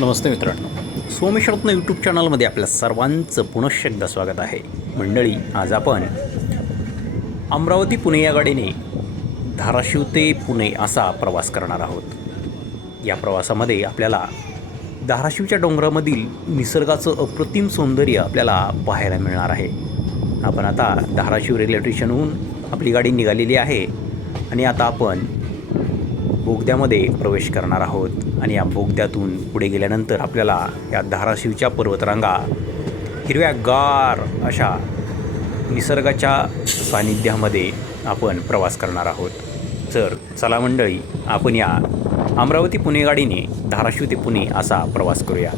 नमस्ते मित्रांनो. सोमेश्वरत्न यूट्यूब चॅनलमध्ये आपल्या सर्वांचं पुनश्च एकदा स्वागत आहे. मंडळी आज आपण अमरावती पुणे या गाडीने धाराशिव ते पुणे असा प्रवास करणार आहोत. या प्रवासामध्ये आपल्याला धाराशिवच्या डोंगरामधील निसर्गाचं अप्रतिम सौंदर्य आपल्याला पाहायला मिळणार आहे. आपण आता धाराशिव रेल्वे स्टेशनहून आपली गाडी निघालेली आहे आणि आता आपण बोगद्यामध्ये प्रवेश करणार आहोत. आणि या बोगद्यातून पुढे गेल्यानंतर आपल्याला या धाराशिवच्या पर्वतरांगा हिरव्या गार अशा निसर्गाच्या सानिध्यामध्ये आपण प्रवास करणार आहोत. तर चला मंडळी आपण या अमरावती पुणे गाडीने धाराशिव ते पुणे असा प्रवास करूया.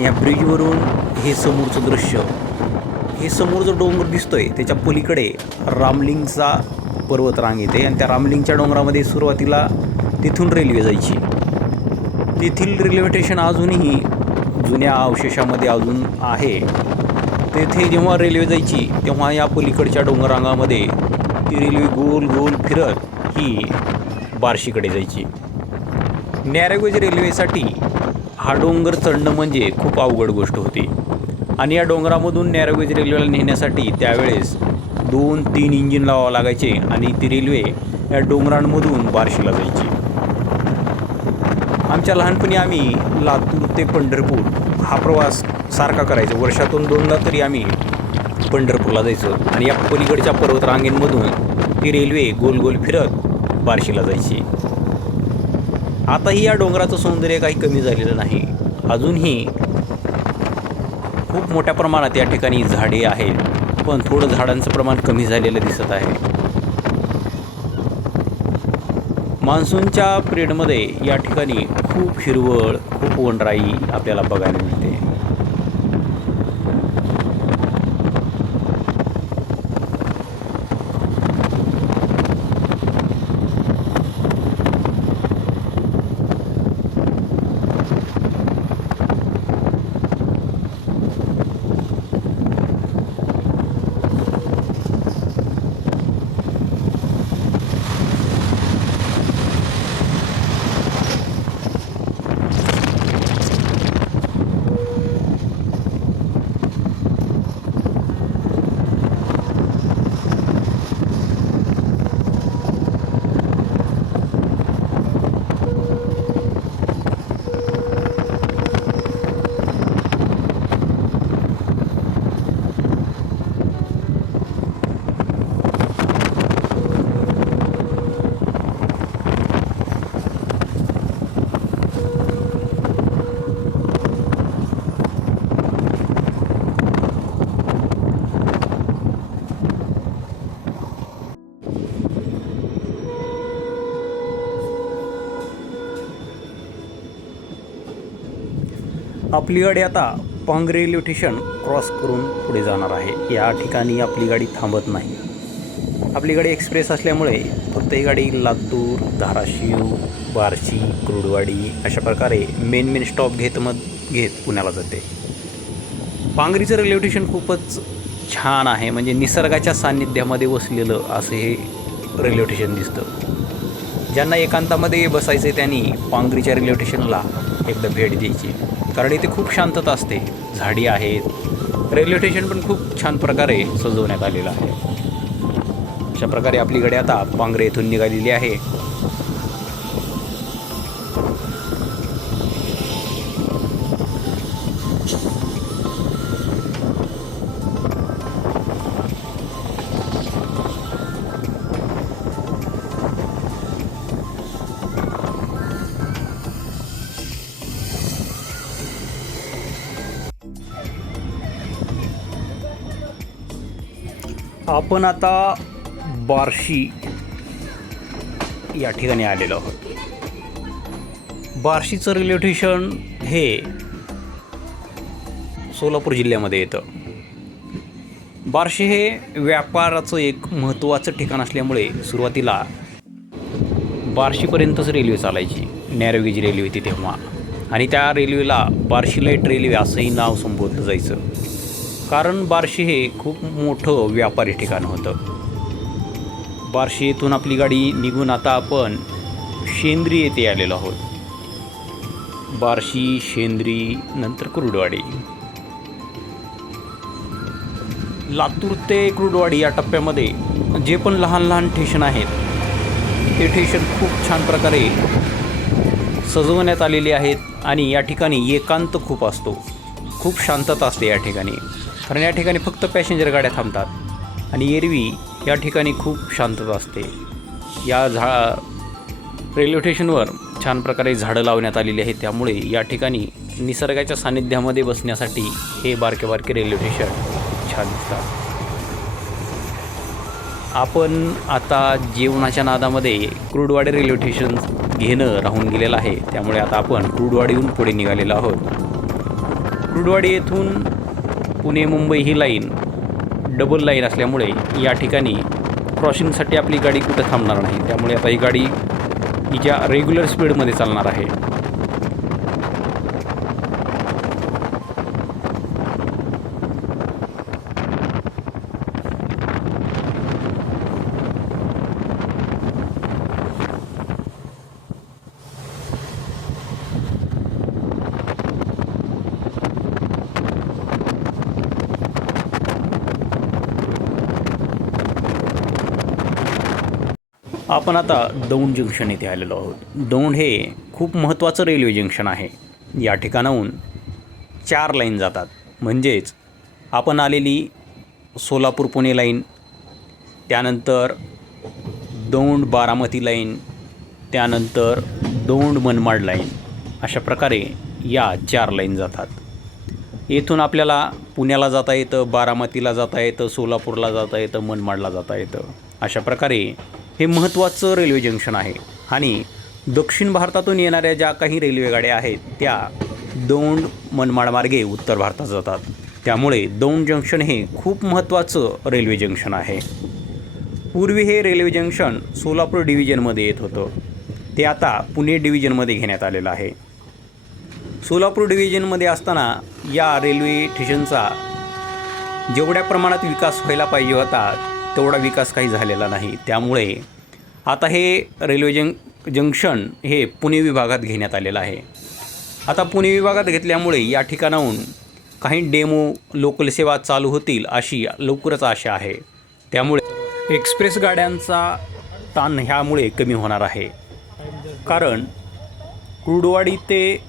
आणि या ब्रिजवरून हे समोरचं दृश्य हे समोर जो डोंगर दिसतोय. त्याच्या पलीकडे रामलिंगचा पर्वतरांग येते आणि त्या रामलिंगच्या डोंगरामध्ये सुरुवातीला तिथून रेल्वे जायची. तेथील रेल्वे स्टेशन अजूनही जुन्या अवशेषामध्ये अजून आहे. तेथे जेव्हा रेल्वे जायची तेव्हा या पलीकडच्या डोंगरांगामध्ये ती रेल्वे गोल गोल फिरत ही बार्शीकडे जायची. नॅरेगोज रेल्वेसाठी हा डोंगर चढणं म्हणजे खूप अवघड गोष्ट होती. आणि या डोंगरामधून नॅरोगेज रेल्वेला नेण्यासाठी त्यावेळेस दोन तीन इंजिन लावावं लागायचे आणि ती रेल्वे या डोंगरांमधून बार्शीला जायची. आमच्या लहानपणी आम्ही लातूर ते पंढरपूर हा प्रवास सारखा करायचो. वर्षातून दोनदा तरी आम्ही पंढरपूरला जायचो आणि या पलीकडच्या पर्वतरांगेंमधून ती रेल्वे गोल गोल फिरत बार्शीला जायची. आताही या डोंगराचं सौंदर्य काही कमी झालेलं नाही. अजूनही खूप मोठ्या प्रमाणात या ठिकाणी झाडे आहेत. पण थोडं झाडांचं प्रमाण कमी झालेलं दिसत आहे. मान्सूनच्या पिरियडमध्ये या ठिकाणी खूप हिरवळ खूप वनराई आपल्याला बघायला मिळते. आपली गाडी आता पांग रेल्वे स्टेशन क्रॉस करून पुढे जाणार आहे. या ठिकाणी आपली गाडी थांबत नाही. आपली गाडी एक्सप्रेस असल्यामुळे फक्त ही गाडी लातूर धाराशिव बार्शी कुरुडवाडी अशा प्रकारे मेन मेन स्टॉप घेत मग घेत पुण्याला जाते. पांगरीचं रेल्वे स्टेशन खूपच छान आहे. म्हणजे निसर्गाच्या सान्निध्यामध्ये वसलेलं असं हे रेल्वे स्टेशन दिसतं. ज्यांना एकांतामध्ये बसायचं आहे त्यांनी पांगरीच्या रेल्वे स्टेशनला एकदा भेट द्यायची. कारण इथे खूप शांतता असते. झाडी आहेत. रेल्वे स्टेशन पण खूप छान प्रकारे सजवण्यात आलेलं आहे. अशा प्रकारे आपली गाडी आता पांगरे येथून निघालेली आहे. आपण आता बार्शी या ठिकाणी आलेलो आहोत. बार्शीचं रेल्वे स्टेशन हे सोलापूर जिल्ह्यामध्ये येतं. बार्शी हे व्यापाराचं एक महत्त्वाचं ठिकाण असल्यामुळे सुरुवातीला बार्शीपर्यंतच रेल्वे चालायची. नॅरोगेज रेल्वे होती तेव्हा आणि त्या रेल्वेला बार्शी लाइट रेल्वे असंही नाव संबोधलं जायचं. कारण बार्शी हे खूप मोठं व्यापारी ठिकाण होतं. बार्शी येथून आपली गाडी निघून आता आपण शेंद्री येथे आलेलो आहोत. बार्शी शेंद्री नंतर कुरुडवाडी. लातूर ते क्रुडवाडी या टप्प्यामध्ये जे पण लहान लहान ठेशन आहेत ते ठेशन खूप छान प्रकारे सजवण्यात आलेले आहेत आणि या ठिकाणी एकांत खूप असतो. खूप शांतता असते या ठिकाणी. कारण या ठिकाणी फक्त पॅसेंजर गाड्या थांबतात. आणि एरवी या ठिकाणी खूप शांतता असते. या झा रेल्वे स्टेशनवर छान प्रकारे झाडं लावण्यात आलेली आहेत. त्यामुळे या ठिकाणी निसर्गाच्या सानिध्यामध्ये बसण्यासाठी हे बारके बारके रेल्वे स्टेशन खूप छान दिसतात. आपण आता जेवणाच्या नादामध्ये क्रूडवाडी रेल्वे स्टेशन घेणं राहून गेलेलं आहे. त्यामुळे आता आपण क्रूडवाडीहून पुढे निघालेलो आहोत. क्रूडवाडी येथून पुणे मुंबई ही लाईन डबल लाईन असल्यामुळे या ठिकाणी क्रॉसिंगसाठी आपली गाडी कुठं थांबणार नाही. त्यामुळे आता ही गाडी हिच्या रेग्युलर स्पीडमध्ये चालणार आहे. आपण आता दौंड जंक्शन येथे आलेलो आहोत. दौंड हे खूप महत्त्वाचं रेल्वे जंक्शन आहे. या ठिकाणाहून चार लाईन जातात. म्हणजेच आपण आलेली सोलापूर पुणे लाईन त्यानंतर दौंड बारामती लाईन त्यानंतर दौंड मनमाड लाईन अशा प्रकारे या चार लाईन जातात. येथून आपल्याला पुण्याला जाता येतं बारामतीला जाता येतं सोलापूरला जाता येतं मनमाडला जाता येतं अशा प्रकारे हे महत्त्वाचं रेल्वे जंक्शन आहे. आणि दक्षिण भारतातून येणाऱ्या ज्या काही रेल्वेगाड्या आहेत त्या दौंड मनमाड मार्गे उत्तर भारतात जातात. त्यामुळे दौंड जंक्शन हे खूप महत्त्वाचं रेल्वे जंक्शन आहे. पूर्वी हे रेल्वे जंक्शन सोलापूर डिव्हिजनमध्ये येत होतं. ते आता पुणे डिव्हिजनमध्ये घेण्यात आलेलं आहे. सोलापूर डिव्हिजनमध्ये असताना या रेल्वे स्टेशनचा जेवढ्या प्रमाणात विकास व्हायला पाहिजे होता तेवढा विकास काही झालेला नाही. त्यामुळे आता हे रेल्वे जंक जंक्शन हे पुणे विभागात घेण्यात आलेलं आहे. आता पुणे विभागात घेतल्यामुळे या ठिकाणाहून काही डेमो लोकल सेवा चालू होतील अशी लवकरच आशा आहे. त्यामुळे एक्सप्रेस गाड्यांचा ताण ह्यामुळे कमी होणार आहे. कारण कुर्डवाडी ते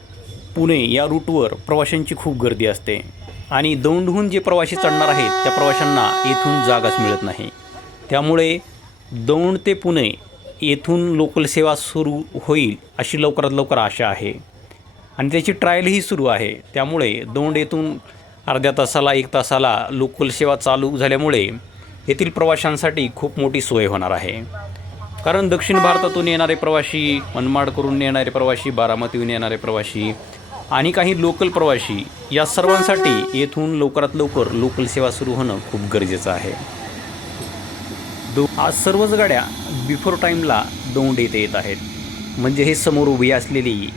पुणे या रूटवर प्रवाशांची खूप गर्दी असते. आणि दौंडहून जे प्रवासी चढणार आहेत त्या प्रवाशांना येथून जागाच मिळत नाही. त्यामुळे दौंड ते पुणे येथून लोकल सेवा सुरू होईल अशी लवकरात लवकर आशा आहे. आणि त्याची ट्रायलही सुरू आहे. त्यामुळे दौंड येथून अर्ध्या तासाला एक तासाला लोकल सेवा चालू झाल्यामुळे येथील प्रवाशांसाठी खूप मोठी सोय होणार आहे. कारण दक्षिण भारतातून येणारे प्रवासी मनमाड करून येणारे प्रवासी बारामतीहून येणारे प्रवासी आणि काही लोकल प्रवासी या सर्वांसाठी येथून लवकरात लवकर लोकल सेवा सुरू होणं खूप गरजेचं आहे. दो आज सर्वच गाड्या बिफोर टाईमला दौंड येथे येत आहेत. म्हणजे हे समोर उभी असलेली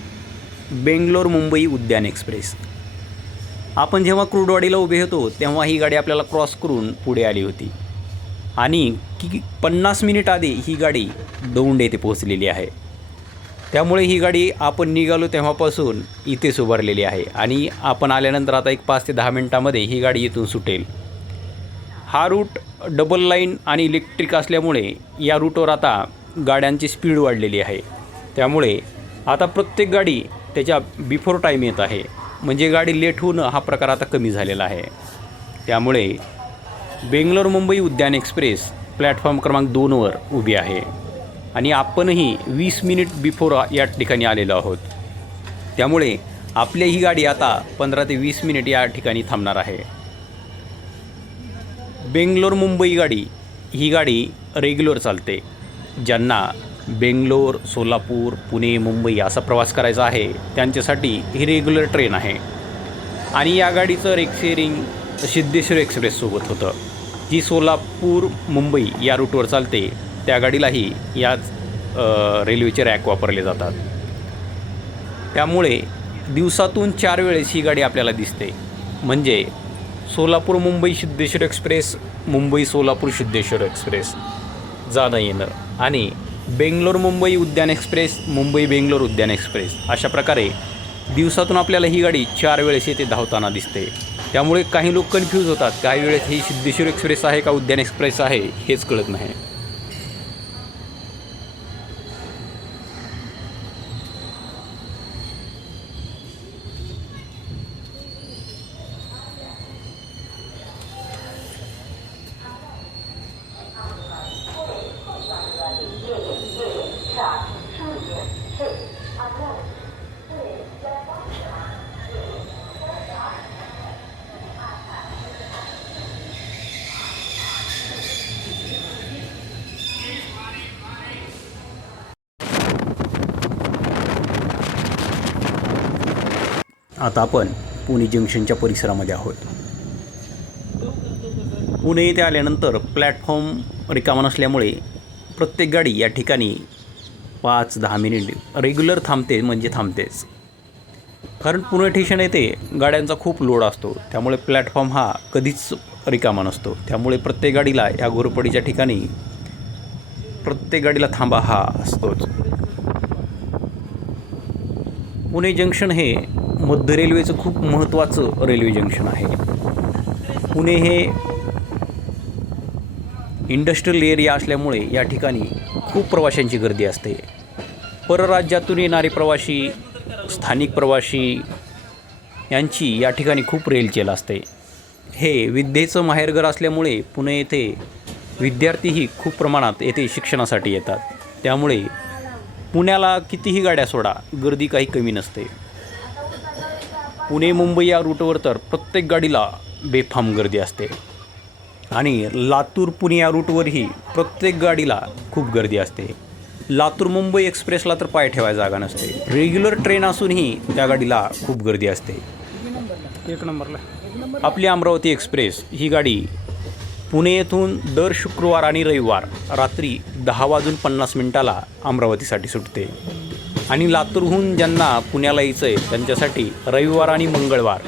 बेंगलोर मुंबई उद्यान एक्सप्रेस. आपण जेव्हा क्रूडवाडीला उभे होतो तेव्हा ही गाडी आपल्याला क्रॉस करून पुढे आली होती. आणि की पन्नास मिनिट आधी ही गाडी दौंड येथे पोहोचलेली आहे. त्यामुळे ही गाडी आपण निघालो तेव्हापासून इथेच उभारलेली आहे. आणि आपण आल्यानंतर आता एक पाच ते दहा मिनटामध्ये ही गाडी इथून सुटेल. हा रूट डबल लाईन आणि इलेक्ट्रिक असल्यामुळे या रूटवर आता गाड्यांची स्पीड वाढलेली आहे. त्यामुळे आता प्रत्येक गाडी त्याच्या बिफोर टाईम येत आहे. म्हणजे गाडी लेट होणं हा प्रकार आता कमी झालेला आहे. त्यामुळे बेंगलोर मुंबई उद्यान एक्सप्रेस प्लॅटफॉर्म क्रमांक दोनवर उभी आहे. आणि आपणही वीस मिनिट बिफोर या ठिकाणी आलेलो आहोत. त्यामुळे आपली ही गाडी आता पंधरा ते वीस मिनिट या ठिकाणी थांबणार आहे. बेंगलोर मुंबई गाडी ही गाडी रेग्युलर चालते ज्यांना बेंगलोर सोलापूर पुणे मुंबई असा प्रवास करायचा आहे त्यांच्यासाठी ही रेग्युलर ट्रेन आहे. आणि या गाडीचं रेक्सेरिंग सिद्धेश्वर एक्सप्रेससोबत होतं जी सोलापूर मुंबई या रूटवर चालते. त्या गाडीलाही याच रेल्वेचे रॅक वापरले जातात. त्यामुळे दिवसातून चार वेळेस ही गाडी आपल्याला दिसते. म्हणजे सोलापूर मुंबई सिद्धेश्वर एक्सप्रेस मुंबई सोलापूर सिद्धेश्वर एक्सप्रेस जाणं येणं आणि बेंगलोर मुंबई उद्यान एक्सप्रेस मुंबई बेंगलोर उद्यान एक्सप्रेस अशा प्रकारे दिवसातून आपल्याला ही गाडी चार वेळेस येथे धावताना दिसते. त्यामुळे काही लोक कन्फ्यूज होतात काही वेळेस ही सिद्धेश्वर एक्सप्रेस आहे का उद्यान एक्सप्रेस आहे हेच कळत नाही. आता आपण पुणे जंक्शनच्या परिसरामध्ये आहोत. पुणे येथे आल्यानंतर प्लॅटफॉर्म रिकामा नसल्यामुळे प्रत्येक गाडी या ठिकाणी पाच दहा मिनिट रेग्युलर थांबते म्हणजे थांबतेच. कारण पुणे स्टेशन येथे गाड्यांचा खूप लोड असतो. त्यामुळे प्लॅटफॉर्म हा कधीच रिकामा नसतो. त्यामुळे प्रत्येक गाडीला या घोरपडीच्या ठिकाणी प्रत्येक गाडीला थांबा हा असतोच. पुणे जंक्शन हे मध्य रेल्वेचं खूप महत्त्वाचं रेल्वे जंक्शन आहे. पुणे हे इंडस्ट्रियल एरिया असल्यामुळे या ठिकाणी खूप प्रवाशांची गर्दी असते. परराज्यातून येणारे प्रवासी स्थानिक प्रवासी यांची या ठिकाणी खूप रेलचेल असते. हे विद्येचं माहेरघर असल्यामुळे पुणे येथे विद्यार्थीही खूप प्रमाणात येथे शिक्षणासाठी येतात. त्यामुळे पुण्याला कितीही गाड्या सोडा गर्दी काही कमी नसते. पुणे मुंबई या रूटवर तर प्रत्येक गाडीला बेफाम गर्दी असते. आणि लातूर पुणे या रूटवरही प्रत्येक गाडीला खूप गर्दी असते. लातूर मुंबई एक्सप्रेसला तर पाय ठेवायला जागा नसते. रेग्युलर ट्रेन असूनही त्या गाडीला खूप गर्दी असते. एक नंबरला. आपली अमरावती एक्सप्रेस ही गाडी पुणे येथून दर शुक्रवार आणि रविवार रात्री दहा वाजून पन्नास मिनिटाला अमरावतीसाठी सुटते. आणि लातूरहून ज्यांना पुण्याला यायचं आहे त्यांच्यासाठी रविवार आणि मंगळवार.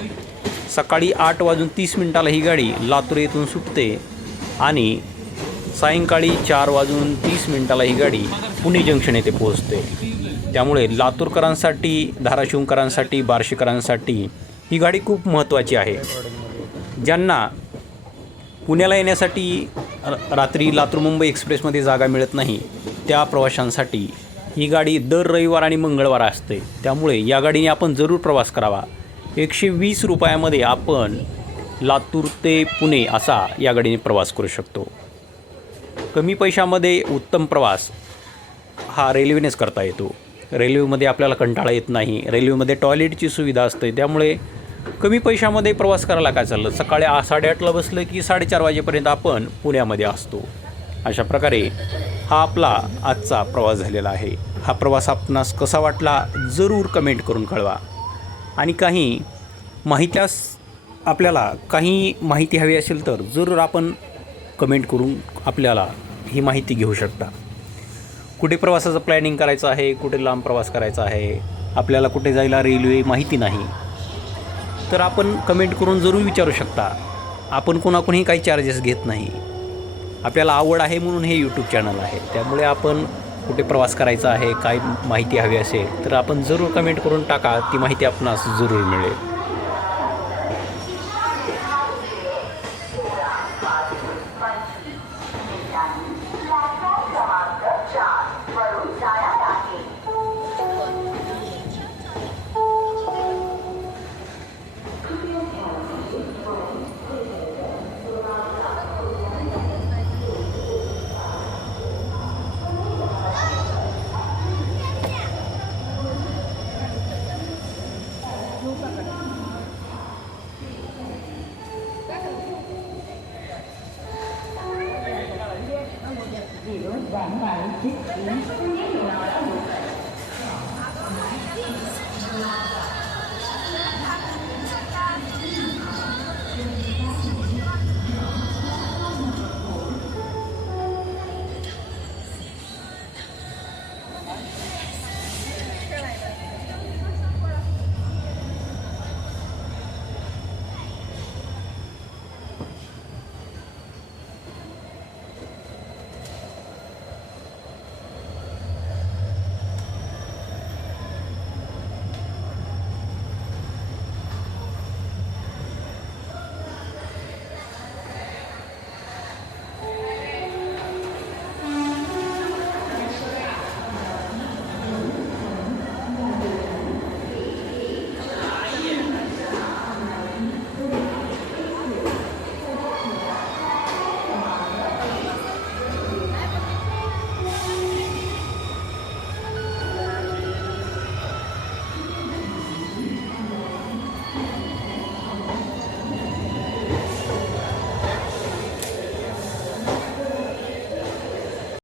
सकाळी आठ वाजून तीस मिनिटाला ही गाडी लातूर येथून सुटते आणि सायंकाळी चार वाजून तीस मिनिटाला ही गाडी पुणे जंक्शन येथे पोहोचते. त्यामुळे लातूरकरांसाठी धाराशिवकरांसाठी बार्शीकरांसाठी ही गाडी खूप महत्त्वाची आहे. ज्यांना पुण्याला येण्यासाठी रात्री लातूर मुंबई एक्सप्रेसमध्ये जागा मिळत नाही त्या प्रवाशांसाठी ही गाडी दर रविवार आणि मंगळवार असते. त्यामुळे या गाडीने आपण जरूर प्रवास करावा. एकशे वीस रुपयामध्ये आपण लातूर ते पुणे असा या गाडीने प्रवास करू शकतो. कमी पैशामध्ये उत्तम प्रवास हा रेल्वेनेच करता येतो. रेल्वेमध्ये आपल्याला कंटाळा येत नाही. रेल्वेमध्ये टॉयलेटची सुविधा असते. त्यामुळे कमी पैशामध्ये प्रवास करायला काय चाललं? सकाळी आ साडेआठला बसलं की साडेचार वाजेपर्यंत आपण पुण्यामध्ये असतो. अशा प्रकारे हा आपला आजचा प्रवास झालेला आहे. हा प्रवास आपणास कसा वाटला जरूर कमेंट करून कळवा. आणि काही माहित्यास आपल्याला काही माहिती हवी असेल तर जरूर आपण कमेंट करून आपल्याला ही माहिती घेऊ शकता. कुठे प्रवासाचं प्लॅनिंग करायचं आहे कुठे लांब प्रवास करायचा आहे आपल्याला कुठे जायला रेल्वे माहिती नाही तर आपण कमेंट करून जरूर विचारू शकता. आपण कोणाकोणी काही चार्जेस घेत नाही. आपल्याला आवड आहे म्हणून हे यूट्यूब चॅनल आहे. त्यामुळे आपण कुठे प्रवास करायचा आहे काय माहिती हवी असेल तर आपण जरूर कमेंट करून टाका. ती माहिती आपणास जरूर मिळेल.